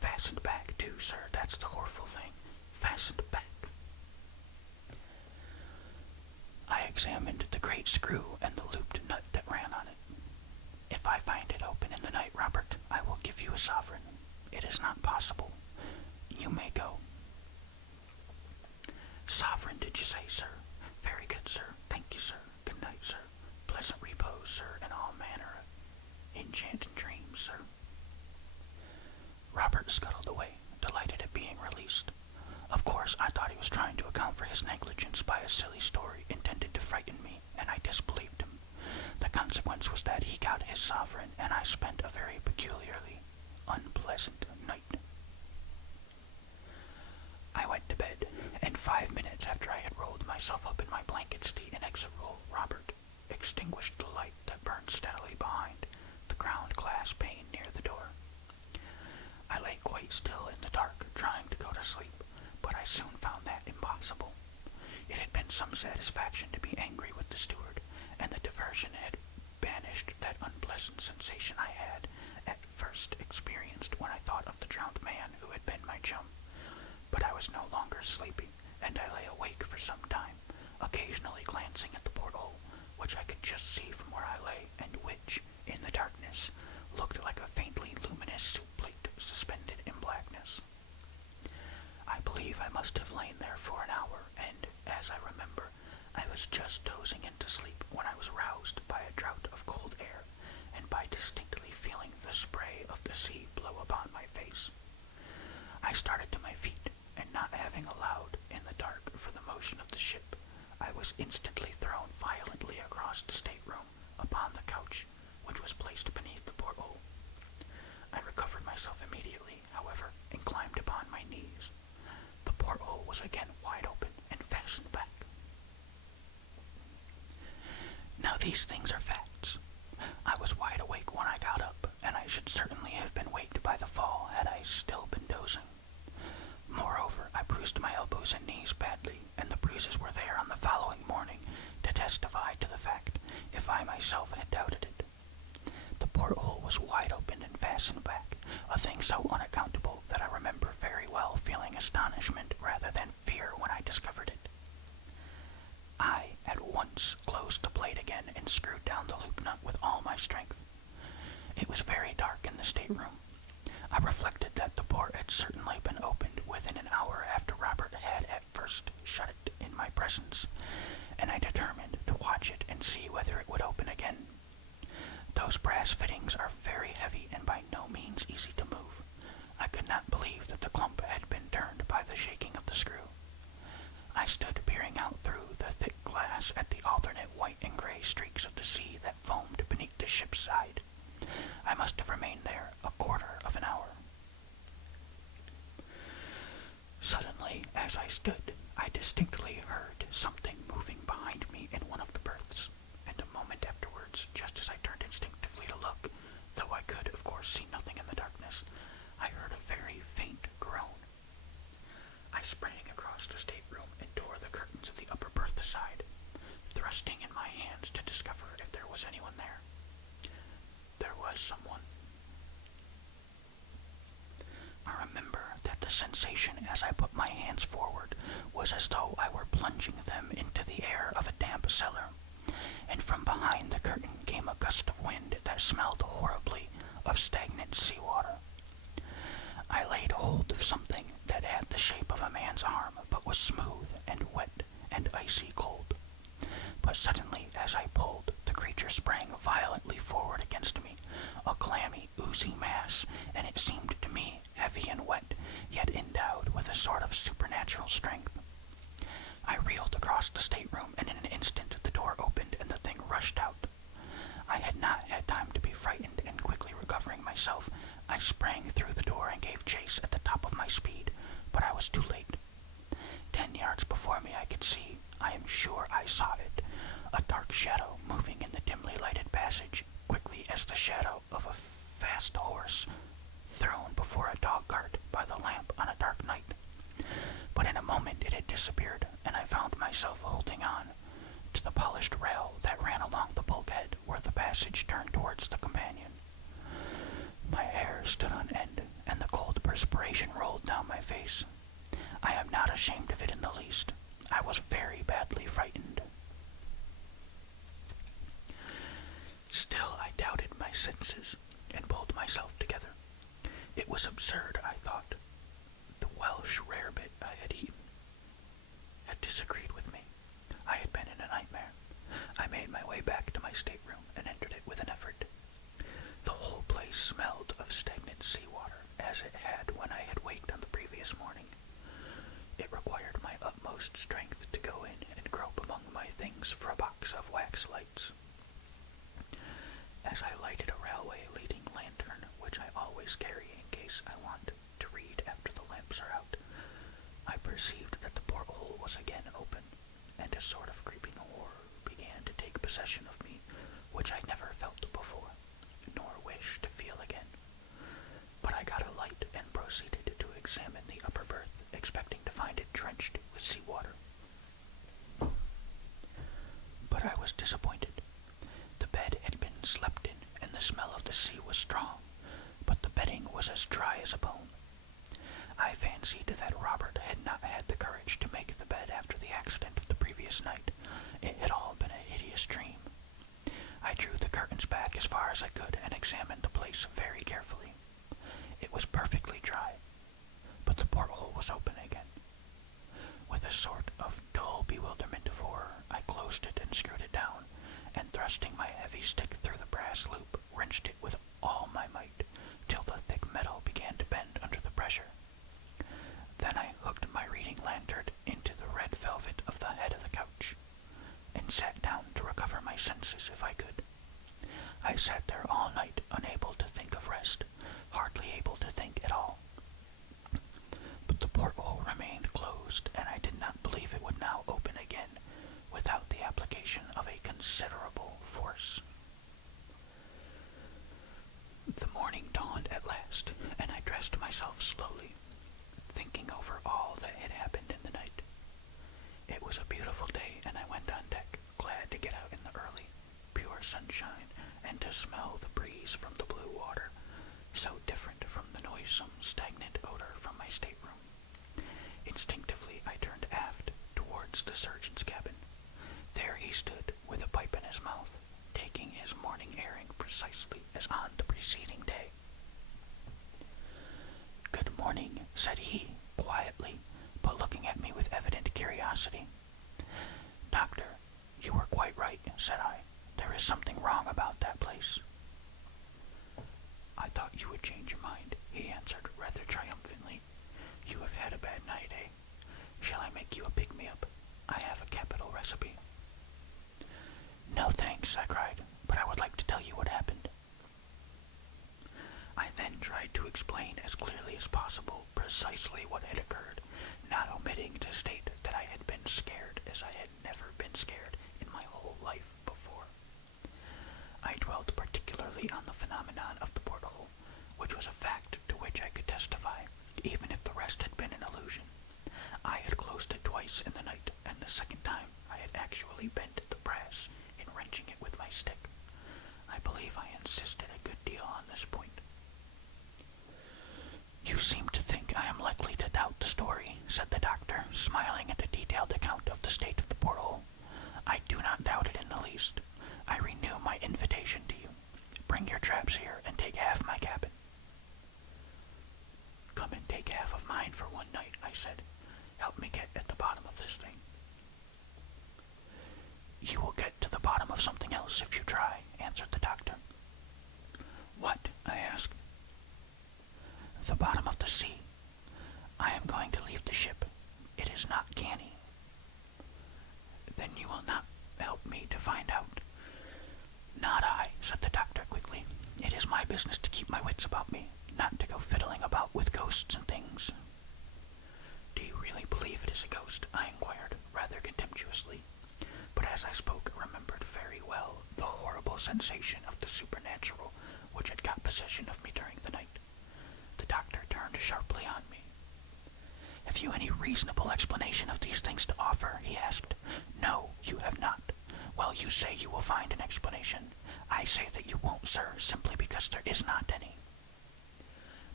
Fastened back, too, sir, that's the horrible thing. Fastened back. I examined the great screw and the looped nut that ran on it. If I find it open in the night, Robert, I will give you a sovereign. It is not possible. You may go. Sovereign, did you say, sir? Very good, sir. Thank you, sir. Good night, sir. Pleasant repose, sir, and all manner of enchanting dreams, sir. Robert scuttled away, delighted at being released. Of course, I thought he was trying to account for his negligence by a silly story intended to frighten me, and I disbelieved him. The consequence was that he got his sovereign, and I spent a very peculiarly unpleasant night. I went to bed, and 5 minutes after I had rolled myself up in my blankets, the inexorable Robert extinguished the light that burned steadily behind the ground glass pane near the door. I lay quite still in the dark, trying to go to sleep, but I soon found that impossible. It had been and some satisfaction to be angry with the steward, and the diversion had banished that unpleasant sensation I had at first experienced when I thought of the drowned man who had been my chum. But I was no longer sleepy, and I lay awake for some time, occasionally glancing at the porthole, which I could just see from where I lay, and which, in the darkness, looked like a faintly luminous soup plate suspended in blackness. I believe I must have lain there for an hour, and, as I remember, I was just dozing into sleep when I was roused by a draught of cold air, and by distinctly feeling the spray of the sea blow upon my face. I started to my feet, and not having allowed, in the dark, for the motion of the ship, I was instantly thrown violently across the stateroom upon the couch, which was placed beneath the porthole. I recovered myself immediately, however, and climbed upon my knees. The porthole was again wide open and fastened back. Now these things are facts. I was wide awake when I got up, and I should certainly have been waked by the fall had I still been dozing. Moreover, I bruised my elbows and knees badly, and the bruises were there on the following morning to testify to the fact, if I myself had doubted it. The porthole was wide open and fastened back, a thing so unaccountable that I remember very well feeling astonishment rather than fear when I discovered it. I at once closed the plate again and screwed down the loop nut with all my strength. It was very dark in the stateroom. I reflected that the port had certainly been opened within an hour after Robert had at first shut it in my presence, and I determined to watch it and see whether it would open again. Those brass fittings are very heavy and by no means easy to move. I could not believe that the clump had been turned by the shaking of the screw. I stood peering out through the thick glass at the alternate white and gray streaks of the sea that foamed beneath the ship's side. I must have remained there a quarter of an hour. Suddenly, as I stood, I distinctly heard something moving behind me in one of the berths, and a moment afterwards, just as I turned instinctively to look, though I could, of course, see nothing in the darkness, I heard a very faint groan. I sprang across the stateroom and tore the curtains of the upper berth aside, thrusting in my hands to discover if there was anyone there. There was someone. I remember that the sensation as I put my hands forward was as though I were plunging them into the air of a damp cellar, and from behind the curtain came a gust of wind that smelled horribly of stagnant seawater. I laid hold of something that had the shape of a man's arm, but was smooth and wet and icy cold. But suddenly, as I pulled, the creature sprang violently forward against me, a clammy, oozy mass, and it seemed to me heavy and wet, yet endowed with a sort of supernatural strength. I reeled across the stateroom, and in an instant the door opened and the thing rushed out. I had not had time to be frightened, and quickly recovering myself, I sprang through the door and gave chase at the top of my speed, but I was too late. 10 yards before me I could see, I am sure I saw it, a dark shadow moving in the dimly lighted passage, quickly as the shadow of a fast horse thrown before a dog cart by the lamp on a dark night. But in a moment it had disappeared, and I found myself holding on to the polished rail that ran along the bulkhead where the passage turned towards the companion. My hair stood on end, and the cold perspiration rolled down my face. I am not ashamed of it in the least. I was very badly frightened. Still, I doubted my senses, and pulled myself together. It was absurd, I thought. The Welsh rarebit I had eaten had disagreed with me. I had been in a nightmare. I made my way back to my stateroom and entered it with an effort. The whole place smelled of stagnant seawater, as it had when I had waked on the previous morning. It required my utmost strength to go in and grope among my things for a box of wax lights. As I lighted a railway-leading lantern, which I always carry in case I want to read after the lamps are out, I perceived that the porthole was again open, and a sort of creeping horror began to take possession of me, which I never felt before, nor wish to feel again. But I got a light and proceeded to examine the upper berth, expecting to find it drenched with seawater. was disappointed. The bed had been slept in, and the smell of the sea was strong, but the bedding was as dry as a bone. I fancied that Robert had not had the courage to make the bed after the accident of the previous night. It had all been a hideous dream. I drew the curtains back as far as I could and examined the place very carefully. It was perfectly dry, but the porthole was open again. With a sort of dull bewilderment of horror, I closed it and screwed it down, and thrusting my heavy stick through the brass loop, wrenched it with all my might, till the thick metal began to bend under the pressure. Then I hooked my reading lantern into the red velvet of the head of the couch, and sat down to recover my senses if I could. I sat there all night, unable to think of rest, hardly able to think at all. But the porthole remained closed, and I did not believe it would now open again without the application of a considerable force. The morning dawned at last, and I dressed myself slowly, thinking over all that had happened in the night. It was a beautiful day, and I went on deck, glad to get out in the early, pure sunshine, and to smell the breeze from the blue water, so different from the noisome, stagnant odor from my stateroom. Instinctively I turned aft, towards the surgeon's cabin. There he stood, with a pipe in his mouth, taking his morning airing precisely as on the preceding day. "Good morning," said he, quietly, but looking at me with evident curiosity. "Doctor, you were quite right," said I. "There is something wrong about that place." "I thought you would change your mind," he answered, rather triumphantly. "You have had a bad night, eh? Shall I make you a pick-me-up? I have a capital recipe." "No, thanks," I cried, "but I would like to tell you what happened." I then tried to explain as clearly as possible precisely what had occurred, not omitting to state that I had been scared as I had never been scared in my whole life before. I dwelt particularly on the phenomenon of the porthole, which was a fact to which I could testify, even if the rest had been an illusion. I had closed it twice in the night, and the second time I had actually bent the brass in wrenching it with my stick. I believe I insisted a good deal on this point. "You seem to think I am likely to doubt the story," said the doctor, smiling at the detailed account of the state of the porthole. "I do not doubt it in the least. I renew my invitation to you. Bring your traps here and take half my cabin." "Come and take half of mine for one night," I said. "Help me get at the bottom of this thing." "You will get to the bottom of something else if you try," answered the doctor. "What?" I asked. "The bottom of the sea. I am going to leave the ship. It is not canny." "Then you will not help me to find out?" "Not I," said the doctor quickly. "It is my business to keep my wits about me, not to go fiddling about with ghosts and things." "Do you really believe it is a ghost?" I inquired, rather contemptuously. But as I spoke, I remembered very well the horrible sensation of the supernatural which had got possession of me during the night. The doctor turned sharply on me. "Have you any reasonable explanation of these things to offer?" he asked. "No, you have not. Well, you say you will find an explanation. I say that you won't, sir, simply because there is not any."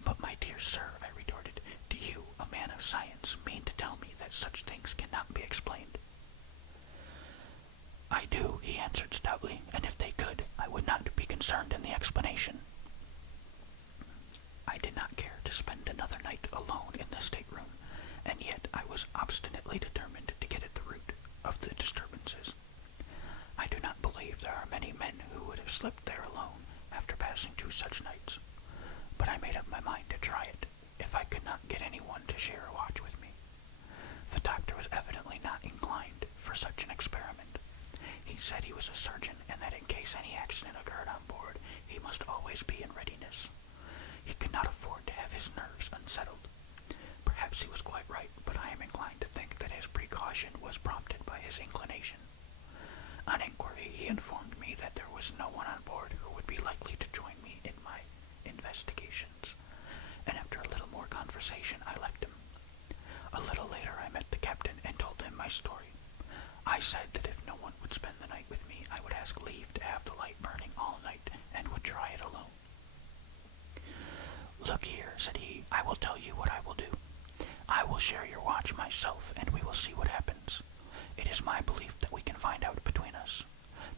"But my dear sir," I retorted, "do you, a man of science, mean to tell me that such things cannot be explained?" "I do," he answered stoutly, "and if they could, I would not be concerned in the explanation." I did not care to spend another night alone in the stateroom, and yet I was obstinately determined to get at the root of the disturbances. I do not believe there are many men who would have slept there alone after passing 2 such nights, but I made up my mind to try it, if I could not get anyone to share a watch with me. The doctor was evidently not inclined for such an experiment. He said he was a surgeon, and that in case any accident occurred on board, he must always be in readiness. He could not afford to have his nerves unsettled. Perhaps he was quite right, but I am inclined to think that his precaution was prompted by his inclination. On inquiry, he informed me that there was no one on board who would be likely to join me in my investigations, and after a little more conversation, I left him. A little later, I met the captain and told him my story. I said that if no one would spend the night with me, will tell you what I will do. I will share your watch myself, and we will see what happens. It is my belief that we can find out between us.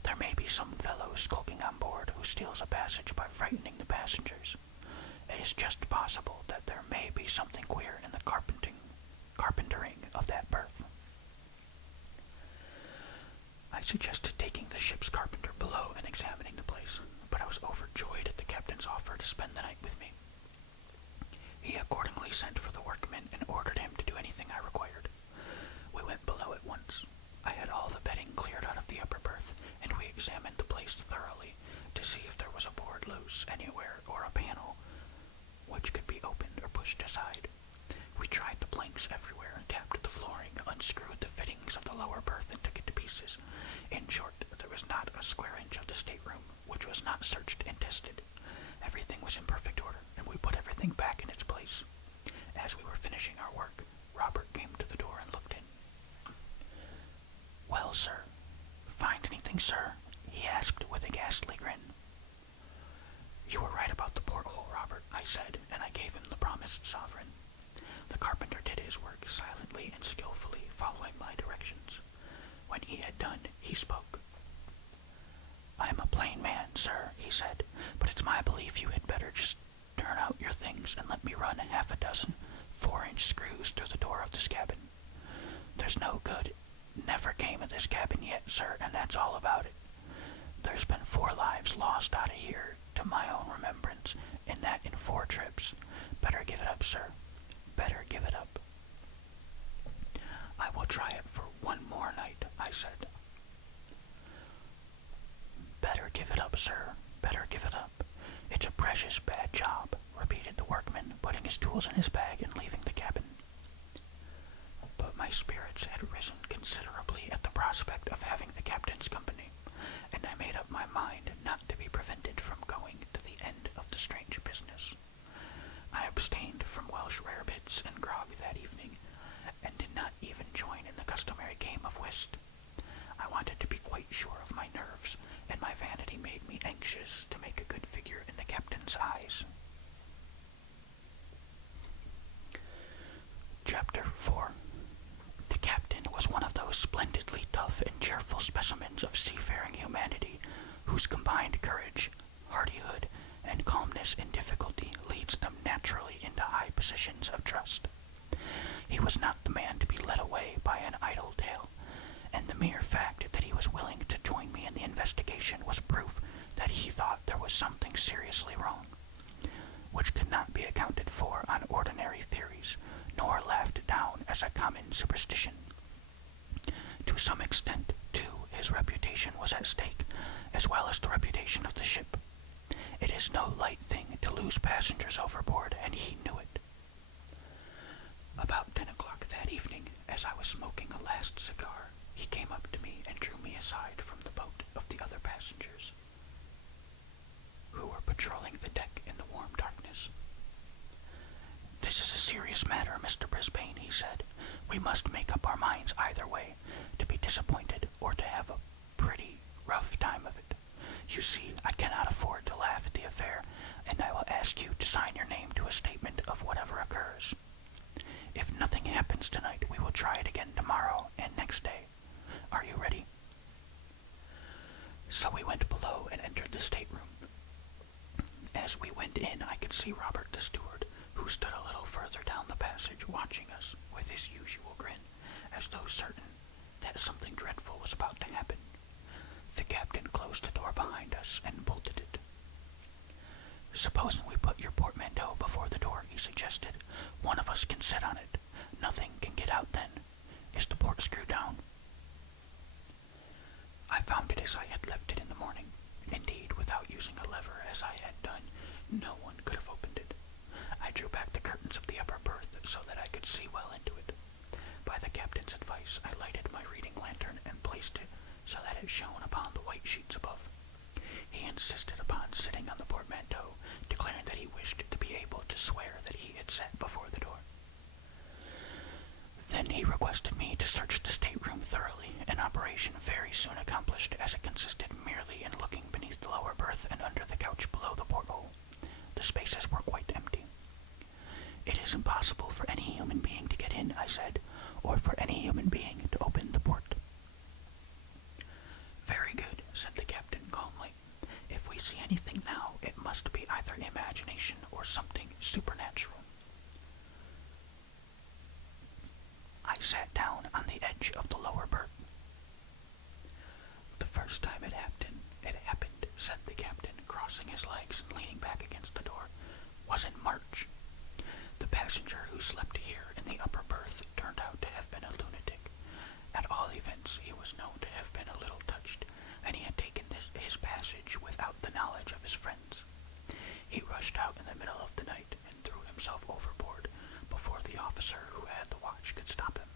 There may be some fellow skulking on board who steals a passage by frightening the passengers. It is just possible that there may be something queer in the carpentering of that berth. I suggested taking the ship's carpenter below and examining the place, but I was overjoyed at the captain's offer to spend the night with me. He accordingly sent for the workman and ordered him to do anything I required. We went below at once. I had all the bedding cleared out of the upper berth, and we examined the place thoroughly to see if there was a board loose anywhere or a panel which could be opened or pushed aside. We tried the planks everywhere and tapped the flooring, unscrewed the fittings of the lower berth and took it to pieces. In short, there was not a square inch of the stateroom which was not searched and tested. Everything was in perfect order, and we put everything back in its place. As we were finishing our work, Robert came to the door and looked in. "Well, sir, find anything, sir?" he asked with a ghastly grin. "You were right about the porthole, Robert," I said, and I gave him the promised sovereign. The carpenter did his work silently and skillfully, following my directions. When he had done, he spoke. "I am a plain man, sir," he said, "but it's my belief you had better just turn out your things and let me run half a dozen 4-inch screws through the door of this cabin. There's no good never came of this cabin yet, sir, and that's all about it. There's been 4 lives lost out of here to my own remembrance, and that in 4 trips. Better give it up, sir. Better give it up." "I will try it for one more night," I said. "Better give it up, sir. Better give it up. It's a precious bad job," repeated the workman, putting his tools in his bag and leaving the cabin. But my spirits had risen considerably at the prospect of having the captain's company, and I made up my mind not to be prevented from going to the end of the strange business. I abstained from Welsh rarebits and grog that evening, and did not even join in the customary game of whist. I wanted to be quite sure of my nerves, and my vanity made me anxious to make a good figure in the captain's eyes. Chapter 4. The captain was one of those splendidly tough and cheerful specimens of seafaring humanity whose combined courage, hardihood, and calmness in difficulty leads them naturally into high positions of trust. He was not the man to be led away by an idle tale, and the mere fact that he was willing to join me in the investigation was proof that he thought there was something seriously wrong, which could not be accounted for on ordinary theories, nor laughed down as a common superstition. To some extent, too, his reputation was at stake, as well as the reputation of the ship. It is no light thing to lose passengers overboard, and he knew it. About 10 o'clock that evening, as I was smoking a last cigar, he came up to me and drew me aside from the boat of the other passengers, who were patrolling the deck in the warm darkness. "This is a serious matter, Mr. Brisbane," he said. "We must make up our minds either way, to be disappointed or to have a pretty rough time of it. You see, I cannot afford to laugh at the affair, and I will ask you to sign your name to a statement of whatever occurs. If nothing happens tonight, we will try it again tomorrow and next day. Are you ready?" So we went below and entered the stateroom. As we went in, I could see Robert the steward, who stood a little further down the passage watching us with his usual grin, as though certain that something dreadful was about to happen. The captain closed the door behind us and bolted it. "Supposing we put your portmanteau before the door," he suggested. "One of us can sit on it. Nothing can get out then. Is the port screw down?" I found it as I had left it in the morning. Indeed, without using a lever as I had done, no one could have opened it. I drew back the curtains of the upper berth so that I could see well into it. By the captain's advice, I lighted my reading lantern and placed it so that it shone upon the white sheets above. He insisted upon sitting on the portmanteau, declaring that he wished to be able to swear that he had sat before the door. Then he requested me to search the stateroom thoroughly, an operation very soon accomplished, as it consisted merely in looking beneath the lower berth and under the couch below the porthole. The spaces were quite empty. "It is any human being to open the port. Very good, said the captain calmly. If we see anything now, it must be either imagination or something supernatural. I sat down on the edge of the lower berth. The first time it happened, said the captain, crossing his legs and leaning back against the door, was in March. The passenger who slept here in the upper berth turned out to have been a lunatic. At all events, he was known to have been a little touched, and he had taken his passage without the knowledge of his friends. He rushed out in the middle of the night and threw himself overboard before the officer who had the watch could stop him.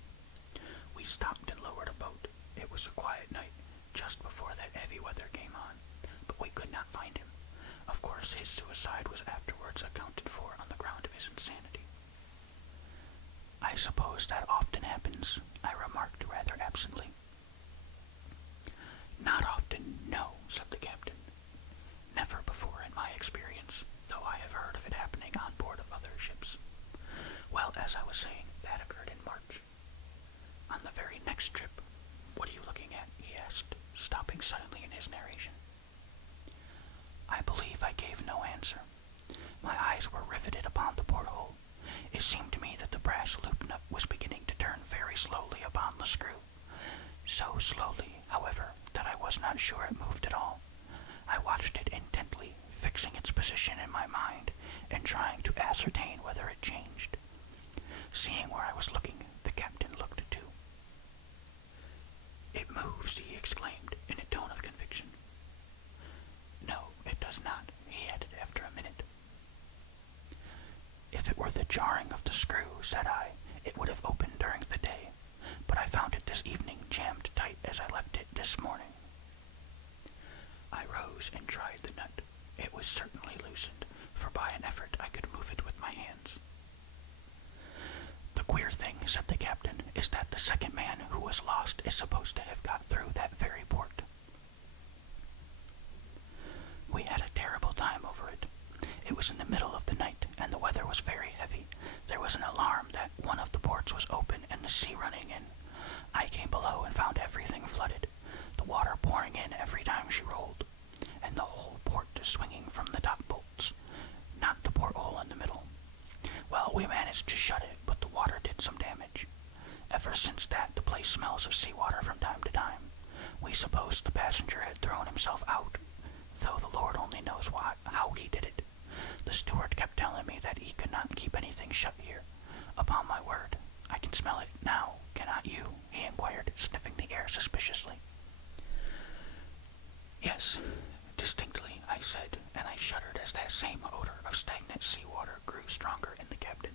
We stopped and lowered a boat. It was a quiet night, just before that heavy weather came on, but we could not find him. Of course, his suicide was afterwards accounted for on the ground of his insanity. I suppose that often happens, I remarked rather absently. Not often, no, said the captain. Never before in my experience, though I have heard of it happening on board of other ships. Well, as I was saying, that occurred in March. On the very next trip, what are you looking at? He asked, stopping suddenly in his narration. I believe I gave no answer. My eyes were riveted upon the porthole. It seemed to me that the brass loop nut was beginning to turn very slowly upon the screw. So slowly, however, that I was not sure it moved at all. I watched it intently, fixing its position in my mind, and trying to ascertain whether it changed. Seeing where I was looking, the captain looked too. It moves, he exclaimed, in a tone of conviction. No, it does not, he added after a minute. If it were the jarring of the screw, said I, it would have opened during the day, but I found it this evening jammed tight as I left it this morning. I rose and tried the nut. It was certainly loosened, for by an effort I could move it with my hands. The queer thing, said the captain, is that the second man who was lost is supposed to have got through that very port. We had a terrible time over it. It was in the middle of the night, and the weather was very heavy. There was an alarm that one of the ports was open and the sea running in. I came below and found everything flooded, the water pouring in every time she rolled, and the whole port swinging from the dock bolts, not the porthole in the middle. Well, we managed to shut it, but the water did some damage. Ever since that, the place smells of seawater from time to time. We supposed the passenger had thrown himself out, though the Lord only knows how he did it. The steward kept telling me that he could not keep anything shut here. Upon my word, I can smell it now, cannot you? He inquired, sniffing the air suspiciously. Yes, distinctly, I said, and I shuddered as that same odor of stagnant seawater grew stronger in the cabin.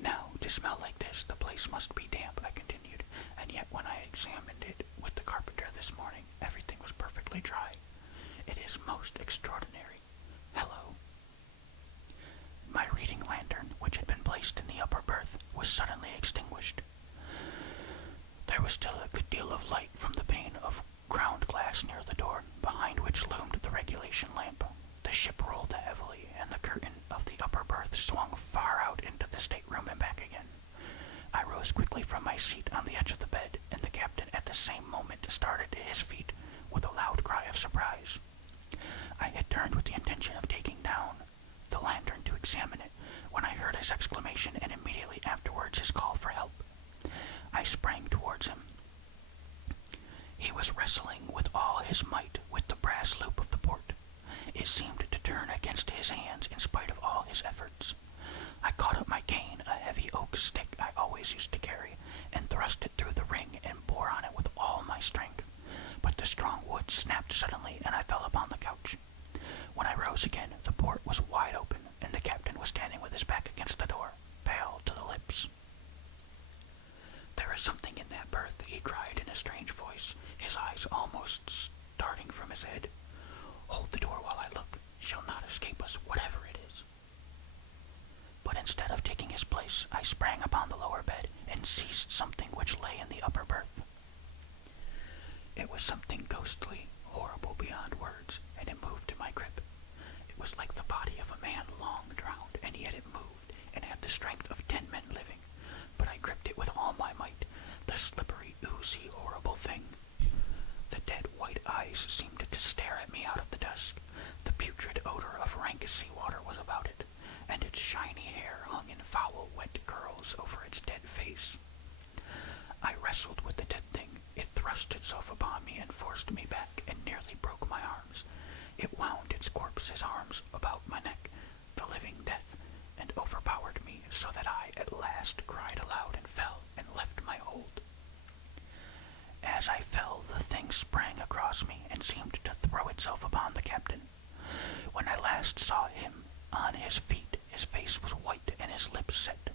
Now, to smell like this, the place must be damp, I continued, and yet when I examined it with the carpenter this morning, everything was perfectly dry. It is most extraordinary. Hello. My reading lantern, which had been placed in the upper berth, was suddenly extinguished. There was still a good deal of light from the pane of ground glass near the door, behind which loomed the regulation lamp. The ship rolled heavily, and the curtain of the upper berth swung far out into the stateroom and back again. I rose quickly from my seat on the edge of the bed, and the captain at the same moment started to his feet with a loud cry of surprise. I had turned with the intention of taking down the lantern to examine it, when I heard his exclamation and immediately afterwards his call for help. I sprang towards him. He was wrestling with all his might with the brass loop of the port. It seemed to turn against his hands in spite of all his efforts. I caught up my cane, a heavy oak stick I always used to carry, and thrust it through the ring and bore on it with all my strength. But the strong wood snapped suddenly, and I fell upon the couch. When I rose again, the port was wide open, and the captain was standing with his back against the door, pale to the lips. There is something in that berth, he cried in a strange voice, his eyes almost starting from his head. Hold the door while I look. Shall not escape us, whatever it is. But instead of taking his place, I sprang upon the lower bed and seized something which lay in the upper berth. It was something ghostly, horrible beyond words, and it moved in my grip. It was like the body of a man long drowned, and yet it moved, and had the strength of 10 men living. But I gripped it with slippery, oozy, horrible thing. The dead white eyes seemed to stare at me out of the dusk. The putrid odor of rank seawater was about it, and its shiny hair hung in foul, wet curls over its dead face. I wrestled with the dead thing. It thrust itself upon me and forced me back and nearly broke my arms. It wound its corpse's arms about my neck, the living death, and overpowered me so that I at last cried aloud and fell and left my hold. As I fell, the thing sprang across me and seemed to throw itself upon the captain. When I last saw him on his feet, his face was white and his lips set.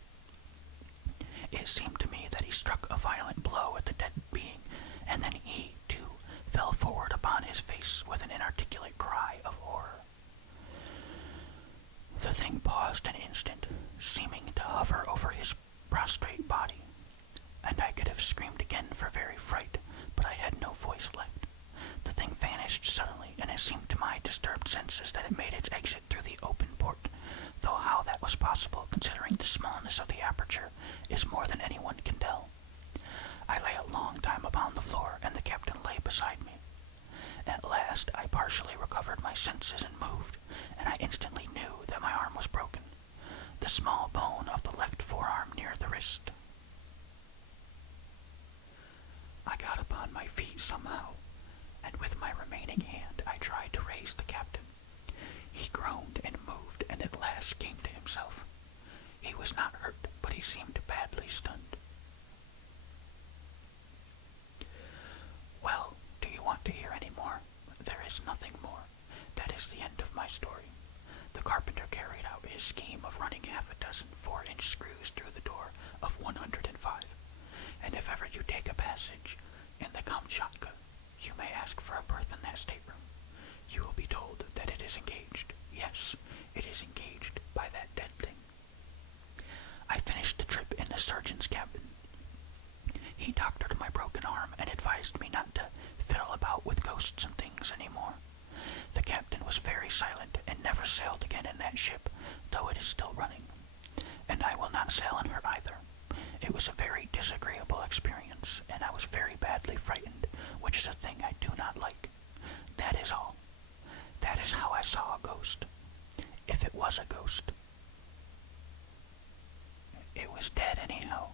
It seemed to me that he struck a violent blow at the dead being, and then he, too, fell forward upon his face with an inarticulate cry of horror. The thing paused an instant, seeming to hover over his prostrate body, and I could have screamed again for very fright, but I had no voice left. The thing vanished suddenly, and it seemed to my disturbed senses that it made its exit through the open port, though how that was possible, considering the smallness of the aperture, is more than anyone can tell. I lay a long time upon the floor, and the captain lay beside me. At last I partially recovered my senses and moved, and I instantly knew that my arm was broken, the small bone of the left forearm near the wrist. I got upon my feet somehow, and with my remaining hand I tried to raise the captain. He groaned and moved, and at last came to himself. He was not hurt, but he seemed badly stunned. Well, do you want to hear any more? There is nothing more. That is the end of my story. The carpenter carried out his scheme of running half a dozen 4-inch screws through the door of 105, and if ever you take a passage in the Kamchatka, you may ask for a berth in that stateroom. You will be told that it is engaged. Yes, it is engaged by that dead thing. I finished the trip in the surgeon's cabin. He doctored my broken arm and advised me not to fiddle about with ghosts and things anymore. The captain was very silent and never sailed again in that ship, though it is still running. And I will not sail in her either. It was a very disagreeable experience, and I was very badly frightened, which is a thing I do not like. That is all. That is how I saw a ghost. If it was a ghost. It was dead anyhow.